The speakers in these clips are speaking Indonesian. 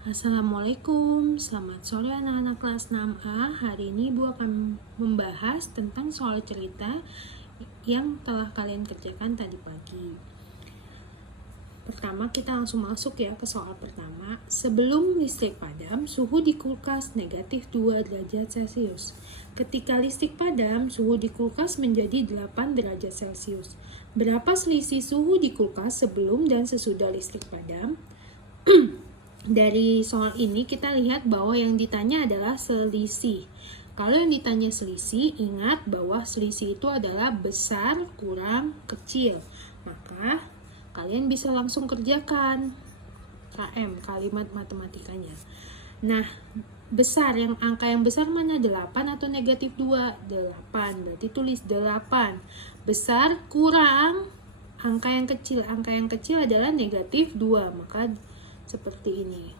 Assalamualaikum, selamat sore anak-anak kelas 6A. Hari ini Ibu akan membahas tentang soal cerita yang telah kalian kerjakan tadi pagi. Pertama kita langsung masuk ya ke soal pertama. Sebelum listrik padam, suhu di kulkas negatif 2 derajat Celcius. Ketika listrik padam, suhu di kulkas menjadi 8 derajat Celcius. Berapa selisih suhu di kulkas sebelum dan sesudah listrik padam? Dari soal ini kita lihat bahwa yang ditanya adalah selisih. Kalau yang ditanya selisih, ingat bahwa selisih itu adalah besar kurang kecil. Maka kalian bisa langsung kerjakan KM, kalimat matematikanya. Nah, besar, angka yang besar mana? 8 atau negatif 2? 8, berarti tulis 8. Besar kurang angka yang kecil adalah negatif 2, maka seperti ini.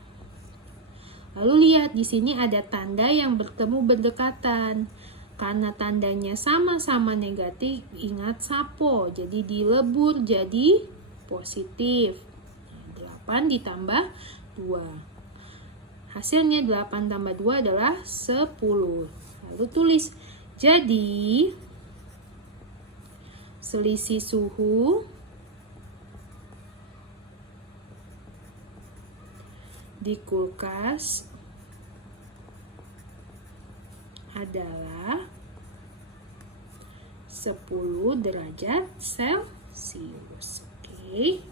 Lalu lihat di sini ada tanda yang bertemu berdekatan. Karena tandanya sama-sama negatif, ingat sapo. Jadi dilebur jadi positif. 8 ditambah 2. Hasilnya 8 tambah 2 adalah 10. Lalu tulis. Jadi selisih suhu di kulkas adalah 10 derajat Celcius. Oke.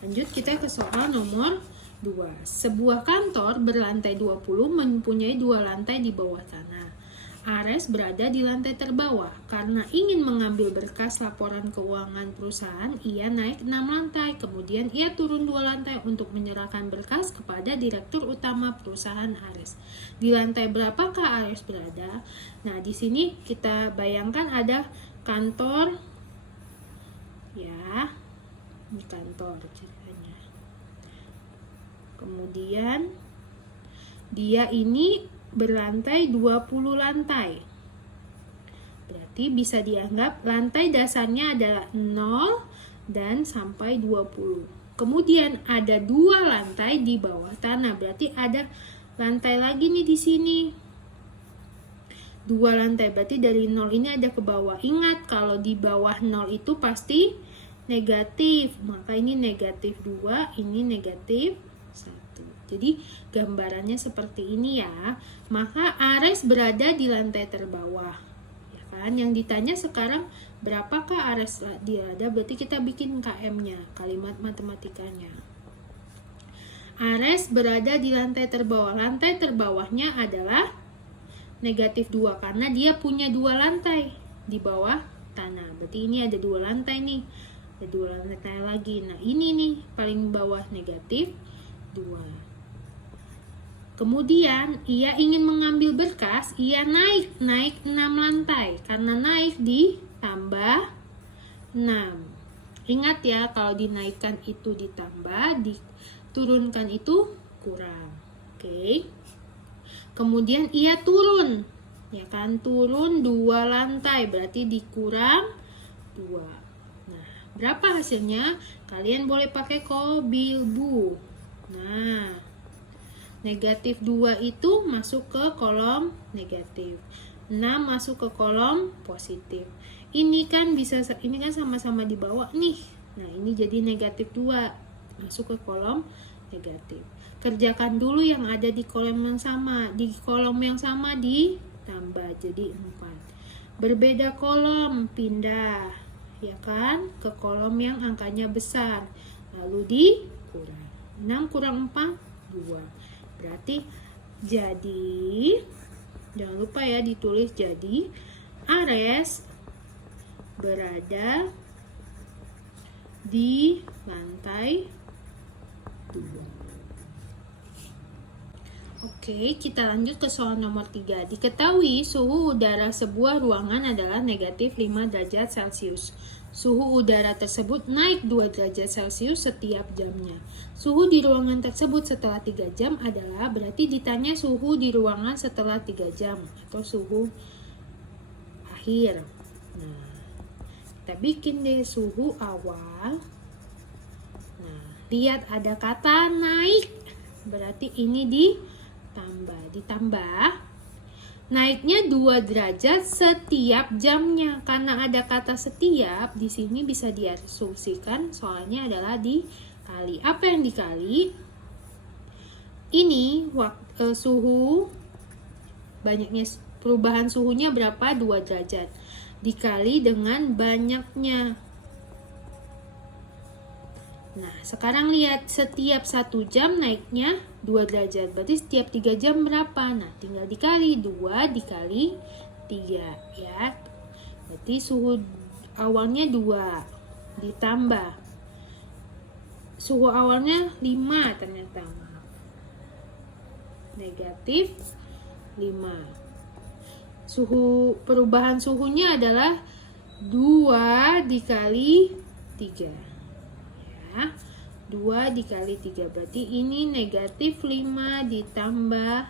Lanjut kita ke soal nomor 2. Sebuah kantor berlantai 20 mempunyai 2 lantai di bawah tanah. Ares berada di lantai terbawah. Karena ingin mengambil berkas laporan keuangan perusahaan, ia naik 6 lantai. Kemudian ia turun 2 lantai untuk menyerahkan berkas kepada direktur utama perusahaan Ares. Di lantai berapakah Ares berada? Nah, di sini kita bayangkan ada kantor. Ya, ini kantor ceritanya. Kemudian dia ini berlantai 20 lantai. Berarti bisa dianggap lantai dasarnya adalah 0 dan sampai 20. Kemudian ada 2 lantai di bawah tanah. Berarti ada lantai lagi nih di sini. 2 lantai, berarti dari 0 ini ada ke bawah. Ingat kalau di bawah 0 itu pasti negatif. Maka ini negatif 2, ini negatif 1. Jadi gambarannya seperti ini ya. Maka Ares berada di lantai terbawah. Ya kan? Yang ditanya sekarang berapakah Ares berada? Berarti kita bikin KM-nya, kalimat matematikanya. Ares berada di lantai terbawah. Lantai terbawahnya adalah negatif 2 karena dia punya 2 lantai di bawah tanah. Berarti ini ada 2 lantai nih. Ada 2 lantai lagi. Nah, ini nih paling bawah negatif 2. Kemudian ia ingin mengambil berkas, ia naik 6 lantai. Karena naik ditambah 6. Ingat ya, kalau dinaikkan itu ditambah, diturunkan itu kurang. Oke. Kemudian ia turun. Ya kan, turun 2 lantai, berarti dikurang 2. Nah, berapa hasilnya? Kalian boleh pakai kobilbu. Nah, negatif 2 itu masuk ke kolom negatif. 6 masuk ke kolom positif. Ini kan sama-sama di bawah nih. Nah, ini jadi negatif 2 masuk ke kolom negatif. Kerjakan dulu yang ada di kolom yang sama. Di kolom yang sama ditambah jadi 4. Berbeda kolom, pindah. Ya kan? Ke kolom yang angkanya besar. Lalu dikurang. 6 kurang 4, 2. Berarti jadi, jangan lupa ya ditulis jadi, Ares berada di lantai 2. Oke, kita lanjut ke soal nomor 3. Diketahui suhu udara sebuah ruangan adalah negatif 5 derajat Celcius. Suhu udara tersebut naik 2 derajat Celcius setiap jamnya. Suhu di ruangan tersebut setelah 3 jam adalah, berarti ditanya suhu di ruangan setelah 3 jam atau suhu akhir. Nah, kita bikin deh suhu awal. Nah, lihat ada kata naik. berarti ini ditambah. Naiknya 2 derajat setiap jamnya. Karena ada kata setiap, di sini bisa diasumsikan soalnya adalah dikali. Apa yang dikali? Ini suhu, banyaknya perubahan suhunya berapa? 2 derajat. Dikali dengan banyaknya. Nah, sekarang lihat setiap 1 jam naiknya 2 derajat. Berarti setiap 3 jam berapa? Nah, tinggal dikali 2 dikali 3 ya. Berarti suhu awalnya 2 ditambah suhu awalnya 5 ternyata. Negatif 5. Perubahan suhunya adalah 2 dikali 3. 2 dikali 3 berarti ini negatif 5 ditambah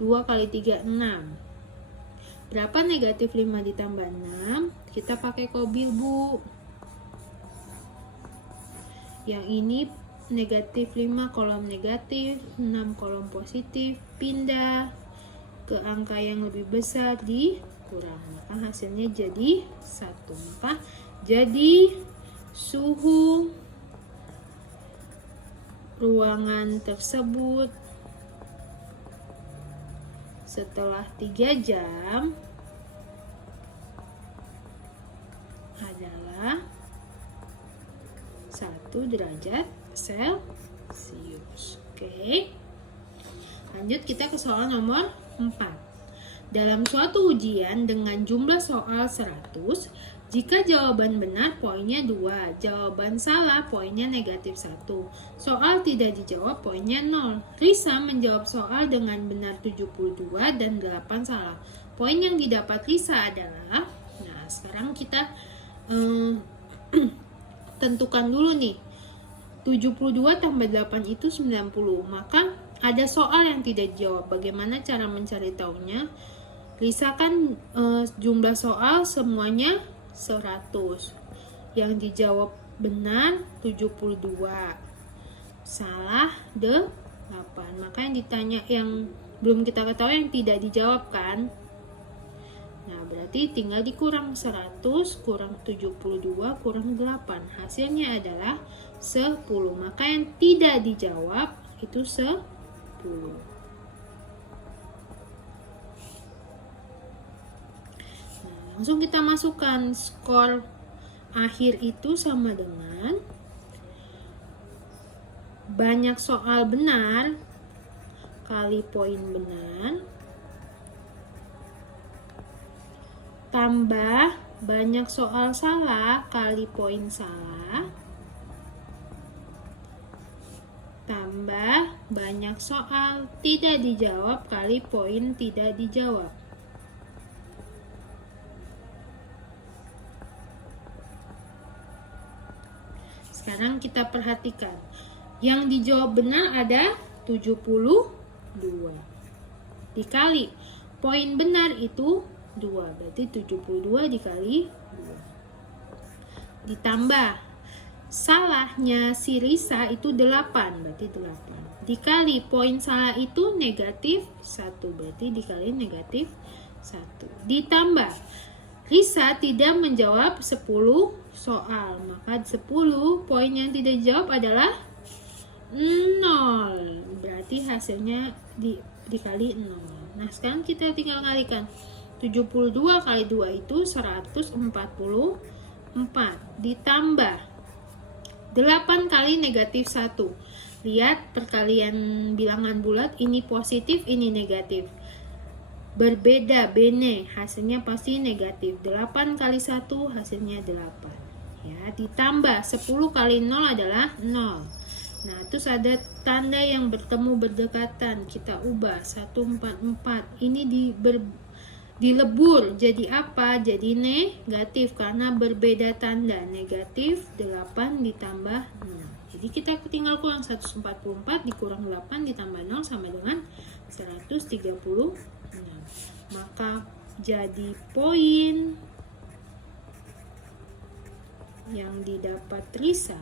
2 kali 3 6. Berapa negatif 5 ditambah 6? Kita pakai kobil, Bu. Yang ini negatif 5 kolom negatif, 6 kolom positif, pindah ke angka yang lebih besar dikurang, maka hasilnya jadi 1. Maka jadi suhu ruangan tersebut setelah 3 jam adalah 1 derajat Celcius. Oke. Lanjut kita ke soal nomor 4. Dalam suatu ujian dengan jumlah soal 100, jika jawaban benar poinnya 2, jawaban salah poinnya negatif 1. Soal tidak dijawab poinnya 0. Risa menjawab soal dengan benar 72 dan 8 salah. Poin yang didapat Risa adalah, nah sekarang kita tentukan dulu nih. 72 tambah 8 itu 90. Maka ada soal yang tidak dijawab. Bagaimana cara mencari tahunya? Risa kan jumlah soal semuanya 100. Yang dijawab benar 72. Salah 8. Maka yang ditanya yang belum kita ketahui yang tidak dijawab kan? Nah, berarti tinggal dikurang 100 kurang 72 kurang 8. Hasilnya adalah 10. Maka yang tidak dijawab itu 10. Langsung kita masukkan skor akhir itu sama dengan banyak soal benar kali poin benar tambah banyak soal salah kali poin salah tambah banyak soal tidak dijawab kali poin tidak dijawab. Sekarang kita perhatikan. Yang dijawab benar ada 72. Dikali poin benar itu 2. Berarti 72 dikali 2. Ditambah salahnya si Risa itu 8. Berarti 8. Dikali poin salah itu negatif 1. Berarti dikali negatif 1. Ditambah Risa tidak menjawab 10 soal, maka 10 poin yang tidak dijawab adalah 0. Berarti hasilnya dikali 0. Nah, sekarang kita tinggal kalikan. 72 kali 2 itu 144. Ditambah 8 kali negatif 1. Lihat perkalian bilangan bulat, ini positif, ini negatif. Berbeda bene, hasilnya pasti negatif. 8 kali 1 hasilnya 8. Ya, ditambah 10 kali 0 adalah 0. Nah, terus ada tanda yang bertemu berdekatan. Kita ubah 144. Ini dilebur jadi apa? Jadi negatif karena berbeda tanda. Negatif 8 ditambah 0. Jadi kita tinggal kurang 144 dikurang 8 ditambah 0 sama dengan 136. Maka jadi poin yang didapat Risa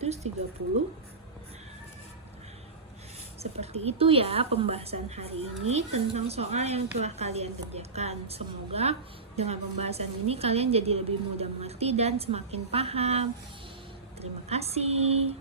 130. Seperti itu ya pembahasan hari ini tentang soal yang telah kalian kerjakan. Semoga dengan pembahasan ini kalian jadi lebih mudah mengerti dan semakin paham. Terima kasih.